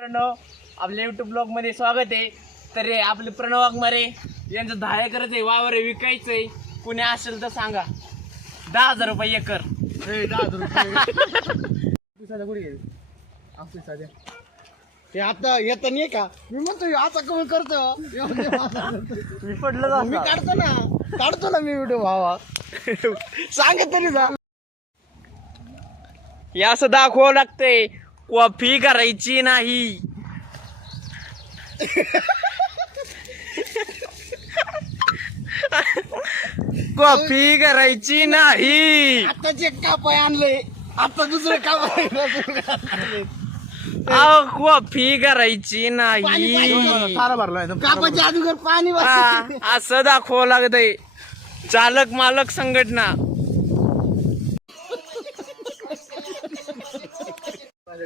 मित्रांनो, आपल्या YouTube blog मध्ये स्वागत आहे. तर आपले प्रणव वाघमारे यांचं 10 एकरच आहे वावर विकायचंय. कुणी असेल तर सांगा. 10,000 रुपये एकर. 10,000 रुपये ते आता येत नाही का? मी म्हणतो आता कमी करतो. मी पडलं मी काढतो ना मी व्हिडिओ भावा. सांगत तरी जा. हे असं दाखवावं लागतंय. कॉफी करायची नाही. कॉफी करायची नाही. आता जे कापाय आणलंय आता दुसरं कापाय कॉफी करायची नाही. कापाच्या अगोदर पाणी असं दाखवावं लागतंय. चालक मालक संघटना.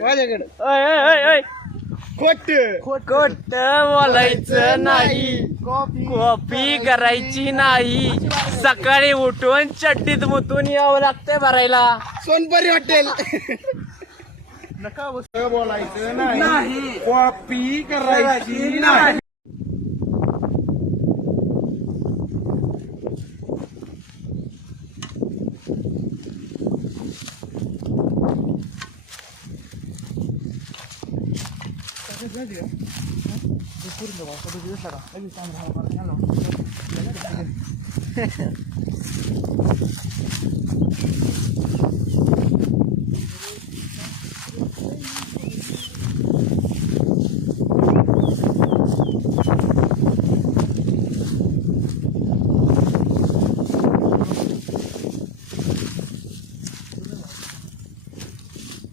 माझ्याकडे खोट बोलायचं नाही. कॉफी करायची नाही. सकाळी उठून चड्डीत मुतून यावं लागतंय भरायला. सोनपरी हॉटेल. नका बोलायचं नाही. कॉफी करायची नाही.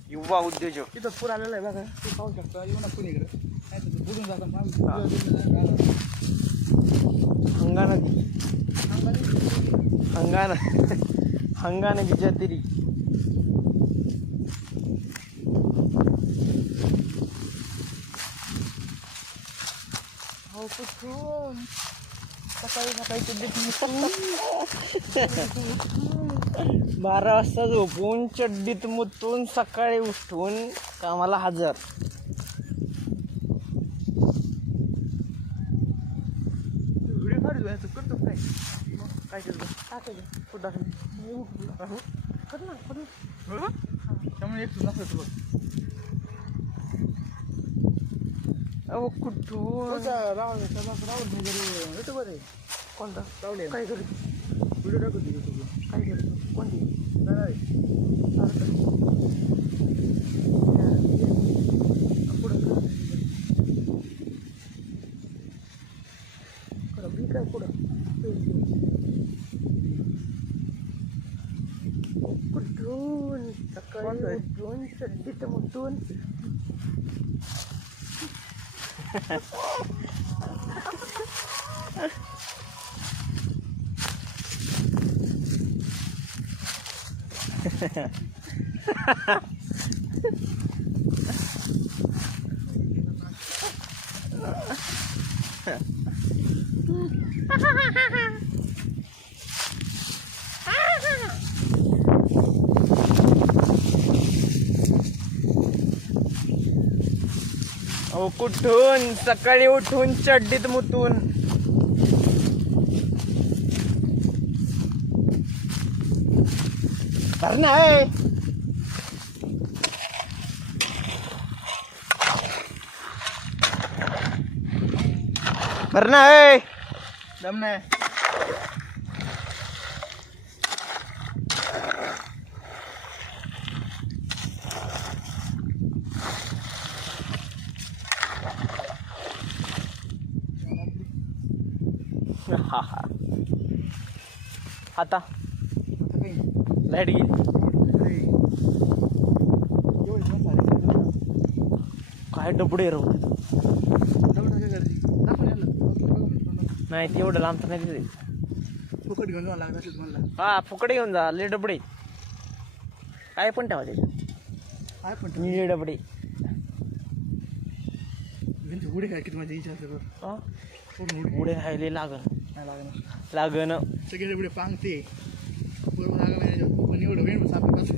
युवा उद्योजक तिथं पूर आलेला आहे बघा. ते पाहू शकता. येऊ ना कुणी इकडे बुडून जातात. हंगाना बिजा तेरी. सकाळी 12 वाजता झोपून चड्डीत मुतून सकाळी उठून कामाला हजर. व्हिडिओ करतो काय काय करतो टाकायचं कुठं त्यामुळे एक तुला असं बघ. अहो कुठून राहुल युट्यूबर आहे. कोणता राहुल काय करतो? व्हिडिओ टाकतो युट्यूबला. काय करतो? कोणती? काय पुढं कुठून सकाळी उठून चड्डीत मुतून. अहो कुठून सकाळी उठून चड्डीत मुतून. भरणं आहे. भरणं आहे. दम नाही. आता लाईट गेली. काय डबडे राहू. नाही तेवढं लांब नाही तिथे. फुकट घेऊन जावं लागत असेल मला. हा फुकडे घेऊन जा. ले डबडे काय पण ठेवा त्याच्यात. काय पण निळे डबडे. उडे काय किती माझ्या इच्छा उडे राहिले लागन नाही लागन. सगळे एवढे पांगते बरोबर लागला पण एवढं वेळ सापडत.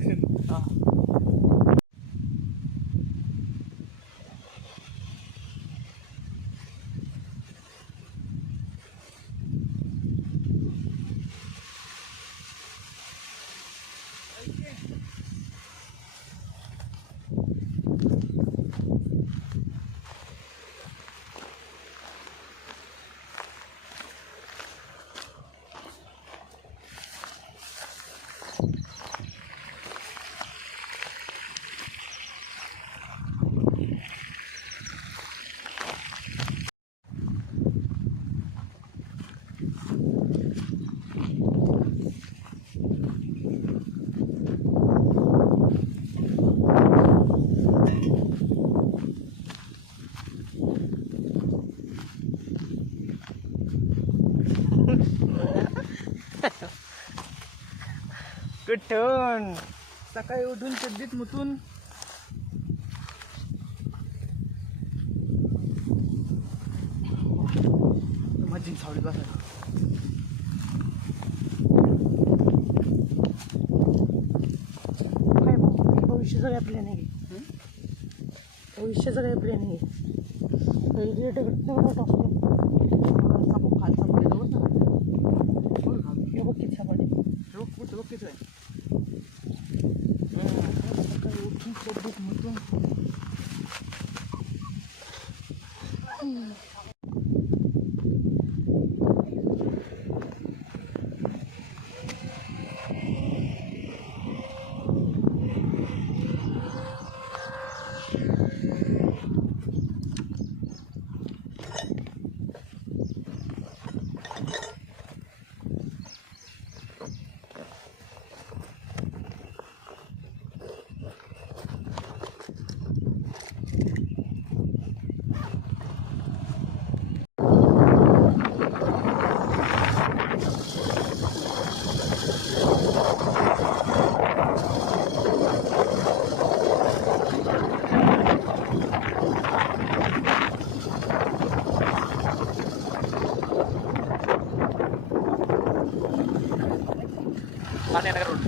कुठून सकाळी उठून चड्डीत मुतून मजीन सावलीत बसायला. काय भविष्याचं काय प्लॅन आहे? भविष्याचं काय प्लॅन आहे? खालचा पुढे जाऊ ना. बघ किती सपाट आहे. पुढचं बघ किती आहे. सकाळी उठून चड्डीत मुतून पाण्यानगर रोड.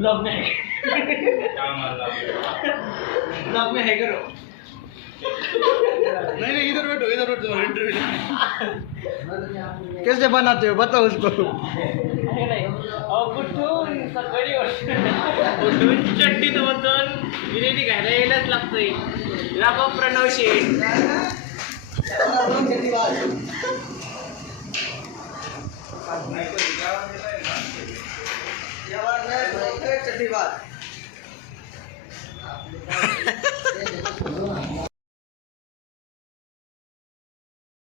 ब्लॉग में ब्लॉग में है करो. नहीं इधर बैठो इंटरव्यू कैसे बनाते हो बताओ उसको. कुठून सकाळी उठून चड्डीत बसून बिर्याणी घ्यायला यायलाच लागतंय. राबा प्रणव शेठ. चड्डी बात